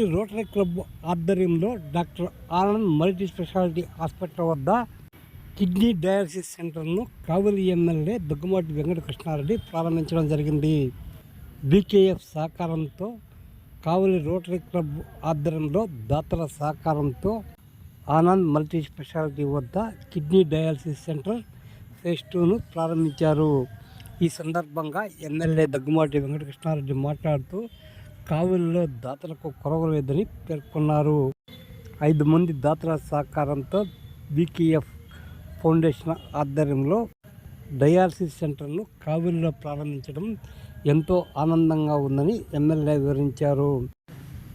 కావలి Rotary club ఆధ్వర్యంలో doctor Anand multi speciality hospital వద్ద kidney dialysis సెంటర్ను కావలి ఎమ్మెల్యే దుగ్గమాటి వెంకటకృష్ణారెడ్డి ప్రారంభించడం జరిగింది. బీకేఎఫ్ సహకారంతో కావలి రోటరీ క్లబ్ ఆధ్వర్యంలో దాతల సహకారంతో ఆనంద్ మల్టీ స్పెషాలిటీ వద్ద కిడ్నీ డయాలసిస్ సెంటర్ ఫేజ్ టూను ప్రారంభించారు. ఈ సందర్భంగా ఎమ్మెల్యే దగ్గుమాటి వెంకటకృష్ణారెడ్డి మాట్లాడుతూ కావుల్లో దాతలకు కొరవ లేదని పేర్కొన్నారు. ఐదు మంది దాతల సహకారంతో బీకేఎఫ్ ఫౌండేషన్ ఆధ్వర్యంలో డయాలసిస్ సెంటర్ను కావిలిలో ప్రారంభించడం ఎంతో ఆనందంగా ఉందని ఎమ్మెల్యే వివరించారు.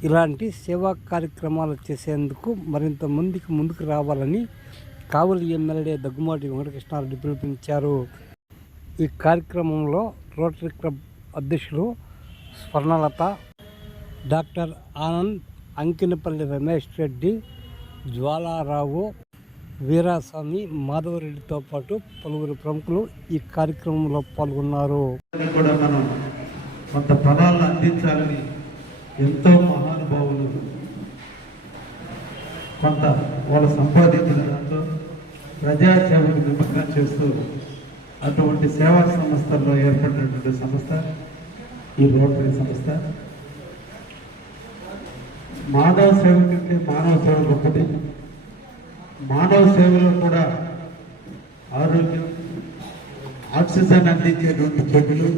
ఇలాంటి సేవా కార్యక్రమాలు చేసేందుకు మరింత మందికి ముందుకు రావాలని కావలి ఎమ్మెల్యే దగ్గుమాటి వెంకటకృష్ణారెడ్డి పిలుపునిచ్చారు. ఈ కార్యక్రమంలో రోటరీ క్లబ్ అధ్యక్షులు స్వర్ణలత డాక్టర్ ఆనంద్ అంకినపల్లి రమేష్ రెడ్డి జ్వాలారావు వీరాస్వామి మాధవరెడ్డితో పాటు పలువురు ప్రముఖులు ఈ కార్యక్రమంలో పాల్గొన్నారు. కూడా మనం కొంత ఫలాలను అందించాలని ఎంతో మహానుభావులు కొంత వాళ్ళు సంపాదించిన దాంట్లో ప్రజాసేవకు నిమగ్నం చేస్తూ అటువంటి సేవా సంస్థల్లో ఏర్పడినటువంటి సంస్థ ఈ రోటరీ సంస్థ. మానవ సేవ కంటే మానవ సేవ గొప్పది మానవ సేవలో కూడా ఆరోగ్యం ఆక్సిజన్ అందించే రెండు చెట్లు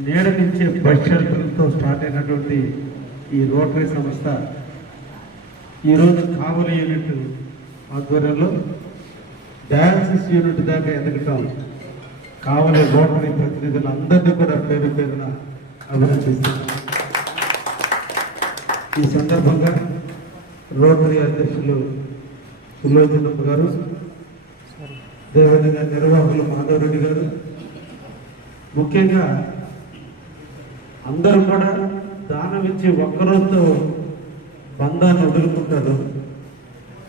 నీడనిచ్చే బస్ షెల్టర్లతో స్టార్ట్ అయినటువంటి ఈ రోటరీ సంస్థ ఈరోజు కావలి యూనిట్ ఆధ్వర్యంలో డయాలసిస్ యూనిట్ దాకా ఎదగటం కావలి రోటరీ ప్రతినిధులందరినీ కూడా పేరు పేరున అభినందిస్తున్నాను ఈ సందర్భంగా రోటరీ అధ్యక్షులు సులోచనమ్మ గారు అదేవిధంగా నిర్వాహకులు మాధవరెడ్డి గారు ముఖ్యంగా అందరూ కూడా దానం ఇచ్చి ఒక్కరోజుతో బంధాన్ని వదులుకుంటారు.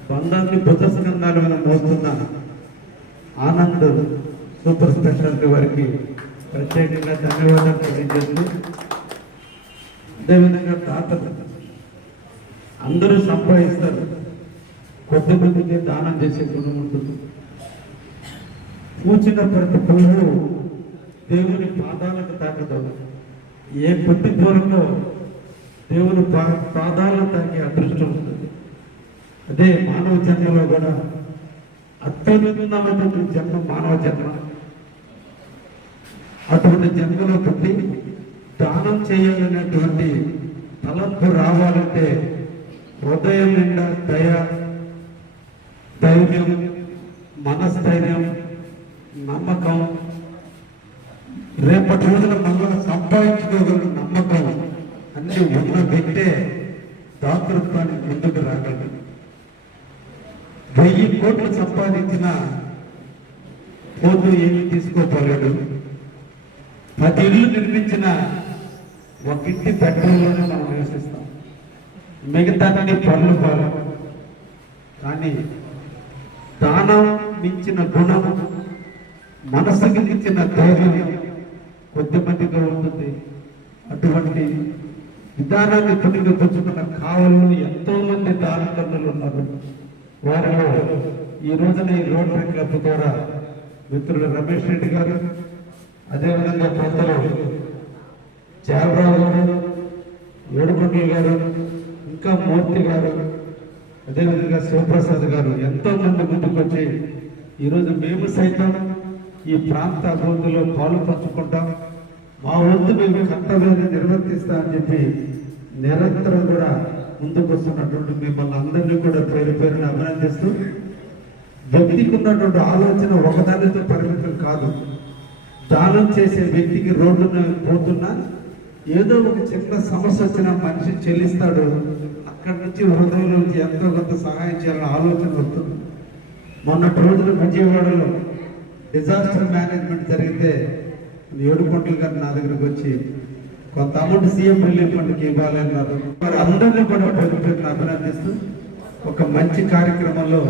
బంధాన్ని బుద్ధ స్కంధాల మీద మోస్తున్న ఆనంద్ సూపర్ స్పెషాలిటీ వారికి ప్రత్యేకంగా ధన్యవాదాలు తెలియజేస్తూ అదేవిధంగా దాతలు అందరూ సంపాదిస్తారు. కొద్ది మందికి దానం చేసే గుణం ఉంటుంది. పూచిన ప్రతి పువ్వు దేవుని పాదాలకు తాకదు ఏ కొద్ది దూరంలో దేవుని పా పాదాలను తాకే అదృష్టం ఉంటుంది. అదే మానవ జన్మలో కూడా అత్యున్నమైనటువంటి జన్మ మానవ జన్మ. అటువంటి జన్మలో పుట్టి దానం చేయాలనేటువంటి తలంపు రావాలంటే హృదయం నిండా దయ ధైర్యం మనస్థైర్యం నమ్మకం. రేపటి రోజున మనం సంపాదించుకోగలిగిన నమ్మకం అన్ని ఉన్న వ్యక్తే దాతృత్వానికి ముందుకు రాగలదు. వెయ్యి కోట్లు సంపాదించిన పోతు ఏమి తీసుకోపోలేడు. పది ఇళ్ళు నిర్మించిన ఒక ఇంటి బెడ్రూమ్లోనే మనం నివసిస్తాం. మిగతాన్ని పనులు కాదు. కానీ దానం మించిన గుణం మనసుకి మించిన ధైర్యం కొద్దిమందిగా ఉంటుంది. అటువంటి విధానాన్ని పుణ్యంగా పుచ్చుకున్న కావల్లో ఎంతో మంది దానకర్ణులు ఉన్నారు. వారిలో ఈ రోజున ఈ రోటరీ క్లబ్ ద్వారా మిత్రులు రమేష్ రెడ్డి గారు అదేవిధంగా పెద్దలు చేరరావు గారు ఏడుకొండలు గారు ఇంకా మూర్తి గారు అదేవిధంగా శివప్రసాద్ గారు ఎంతో మంది ముందుకొచ్చి ఈరోజు మేము సైతం ఈ ప్రాంత అభివృద్ధిలో పాలు పంచుకుంటాం. మా వంతు మేము కర్తవ్యాన్ని నిర్వర్తిస్తా అని చెప్పి నిరంతరం కూడా ముందుకొస్తున్నటువంటి మిమ్మల్ని అందరినీ కూడా పేరు పేరుని అభినందిస్తూ వ్యక్తికి ఉన్నటువంటి ఆలోచన ఒకదానితో పరిమితం కాదు. దానం చేసే వ్యక్తికి రోడ్డున పోతున్నా ఏదో ఒక చిన్న సమస్య వచ్చిన మనిషి చెల్లిస్తాడు. అక్కడి నుంచి హృదయం నుంచి ఎంతో కొంత సహాయం చేయాలని ఆలోచన వస్తుంది. మొన్నటి రోజున విజయవాడలో డిజాస్టర్ మేనేజ్మెంట్ జరిగితే ఏడుకొండలు గారు నా దగ్గరకు వచ్చి కొంత అమౌంట్ సీఎం రిలీఫ్ ఫండ్కి ఇవ్వాలన్నారు మరి అందరినీ కూడా ప్రభుత్వం అభినందిస్తూ ఒక మంచి కార్యక్రమంలో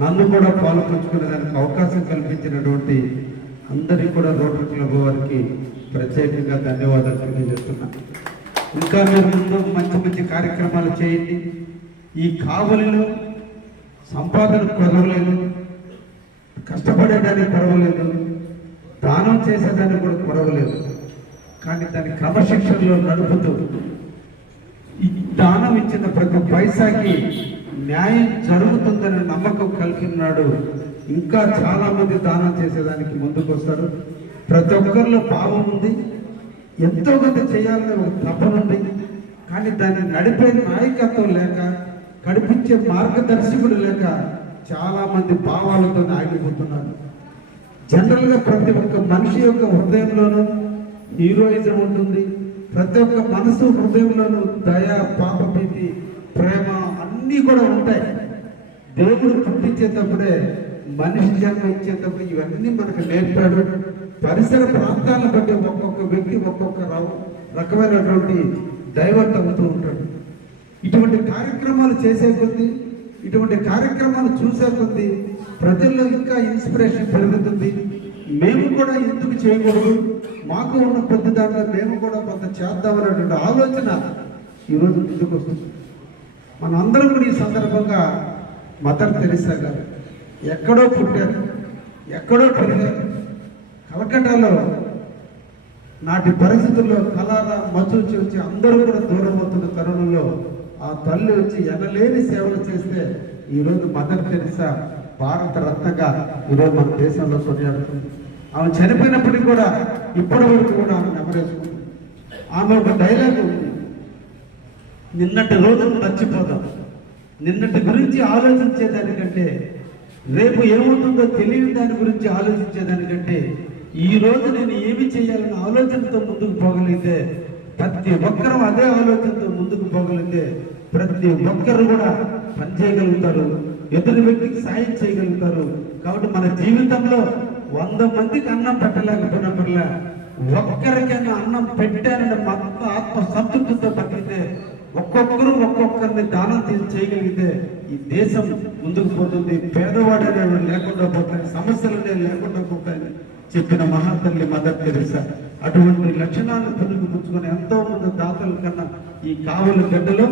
నన్ను కూడా పాలు పంచుకునే దానికి అవకాశం కల్పించినటువంటి అందరికీ కూడా రోటరీ క్లబ్ వారికి ప్రత్యేకంగా ధన్యవాదాలు తెలియజేస్తున్నా. ఇంకా మీరు ముందు మంచి మంచి కార్యక్రమాలు చేయండి. ఈ కావలిలో సంపాదన కొరవలేదు కష్టపడేదానికి కొరవలేదు దానం చేసేదానికి కూడా కొరవలేదు కానీ దాని క్రమశిక్షణలో నడుపుతూ ఈ దానం ఇచ్చిన ప్రతి పైసాకి న్యాయం జరుగుతుందనే నమ్మకం కలిగినాడు ఇంకా చాలామంది దానం చేసేదానికి ముందుకు వస్తారు ప్రతి ఒక్కరిలో భావం ఉంది. ఎంతో కొంత చేయాలని ఒక తపన ఉంది. కానీ దాన్ని నడిపే నాయకత్వం లేక కడిపించే మార్గదర్శకుడు లేక చాలా మంది భావాలతో ఆగిపోతున్నారు. జనరల్గా ప్రతి ఒక్క మనిషి యొక్క హృదయంలోనూ హీరోయిజం ఉంటుంది. ప్రతి ఒక్క మనసు హృదయంలోనూ దయ పాపభీతి ప్రేమ అన్నీ కూడా ఉంటాయి. దేవుడు పుట్టించేటప్పుడే మనిషి జన్మ ఇచ్చేటప్పుడు ఇవన్నీ మనకు నేర్పాడు. పరిసర ప్రాంతాలను బట్టి ఒక్కొక్క వ్యక్తి ఒక్కొక్క రకమైనటువంటి డైవర్ట్ అవుతూ ఉంటాడు. ఇటువంటి కార్యక్రమాలు చేసే కొద్దీ ఇటువంటి కార్యక్రమాలు చూసే కొద్దీ ప్రజల్లో ఇంకా ఇన్స్పిరేషన్ పెరుగుతుంది. మేము కూడా ఎందుకు చేయకూడదు? మాకు ఉన్న కొద్ది దాంట్లో మేము కూడా కొంత చేద్దామనేటువంటి ఆలోచన ఈరోజు ముందుకు వస్తుంది మనందరం కూడా ఈ సందర్భంగా మదర్ తెరిసా గారు ఎక్కడో పుట్టారు ఎక్కడో పెరిగారు. కలకట్టాలో నాటి పరిస్థితుల్లో కళాల మచ్చుచి వచ్చి అందరూ కూడా దూరం అవుతున్న తరుణంలో ఆ తల్లి వచ్చి ఎనలేని సేవలు చేస్తే ఈరోజు మదర్ తెరిసా భారత రత్నగా ఈరోజు మన దేశంలో కొనియాడుతుంది. ఆమె చనిపోయినప్పటికీ కూడా ఇప్పటి వరకు కూడా ఆమె నెమరేసుకుంది ఆమె ఒక డైలాగ్ ఉంది. నిన్నటి రోజు మర్చిపోదాం. నిన్నటి గురించి ఆలోచించేదానికంటే రేపు ఏమవుతుందో తెలియని దాని గురించి ఆలోచించేదానికంటే ఈ రోజు నేను ఏమి చేయాలన్న ఆలోచనతో ముందుకు పోగలిగితే ప్రతి ఒక్కరూ అదే ఆలోచనతో ముందుకు పోగలిగితే ప్రతి ఒక్కరు కూడా పనిచేయగలుగుతారు ఎదురు వ్యక్తికి సాయం చేయగలుగుతారు. కాబట్టి మన జీవితంలో వంద మందికి అన్నం పెట్టలేకపోయినప్పుడల్లా ఒక్కరికైనా అన్నం పెట్టారని మొత్తం ఆత్మ సంతృప్తితో బతికితే ఒక్కొక్కరు ఒక్కొక్కరిని దానం చేయగలిగితే ఈ దేశం ముందుకు పోతుంది. పేదవాడు అనేవాడు లేకుండా పోతాయి సమస్యలు అనేవి లేకుండా పోతాయని చెప్పిన మహాతల్లి మదర్ తెరిసా. అటువంటి లక్షణాలను తనకు పుచ్చుకొని ఎంతో మంది దాతల కన్నా ఈ కావుల గడ్డలో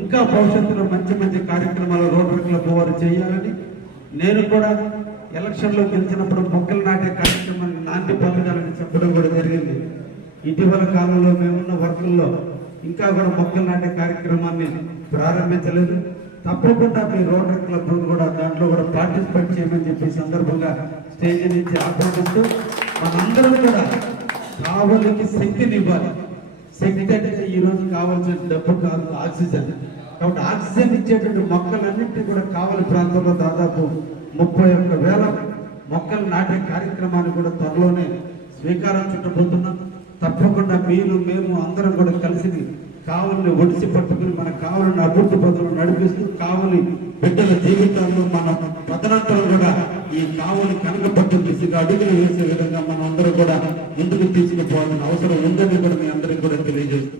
ఇంకా భవిష్యత్తులో మంచి మంచి కార్యక్రమాలు రోడ్డు క్లబ్ వారు చేయాలని నేను కూడా ఎలక్షన్లో గెలిచినప్పుడు మొక్కలు నాటే కార్యక్రమాన్ని నాంది పొందగాలని చెప్పడం కూడా జరిగింది. ఇటీవల కాలంలో మేమున్న వర్గంలో ఇంకా కూడా మొక్కలు నాటే కార్యక్రమాన్ని ప్రారంభించలేదు. తప్పకుండా మీ రోటరీ క్లబ్ కూడా దాంట్లో కూడా పార్టిసిపేట్ చేయమని చెప్పి సందర్భంగా స్టేజ్ నుంచి ఆహ్వానిస్తూ మనందరం కూడా కావలికి శక్తిని ఇవ్వాలి. శక్తి అంటే ఈ రోజు కావాల్సిన డబ్బు కాదు ఆక్సిజన్. కాబట్టి ఆక్సిజన్ ఇచ్చేటువంటి మొక్కలన్నింటినీ కూడా కావలి ప్రాంతంలో దాదాపు ముప్పై ఒక్క వేల మొక్కలు నాటే కార్యక్రమాన్ని కూడా త్వరలోనే స్వీకారం చుట్టబోతున్నాం. తప్పకుండా మీరు మేము అందరం కూడా కావలిని ఒడిసి పట్టుకుని మన కావలిని అభివృద్ధి పథంలో నడిపిస్తూ కావలి బిడ్డల జీవితాల్లో మన పతనంతరం కూడా ఈ కావలి కనకపట్టు దిశగా అడుగులు వేసే విధంగా మనం అందరూ కూడా ముందుకు తీసుకుపోవాల్సిన అవసరం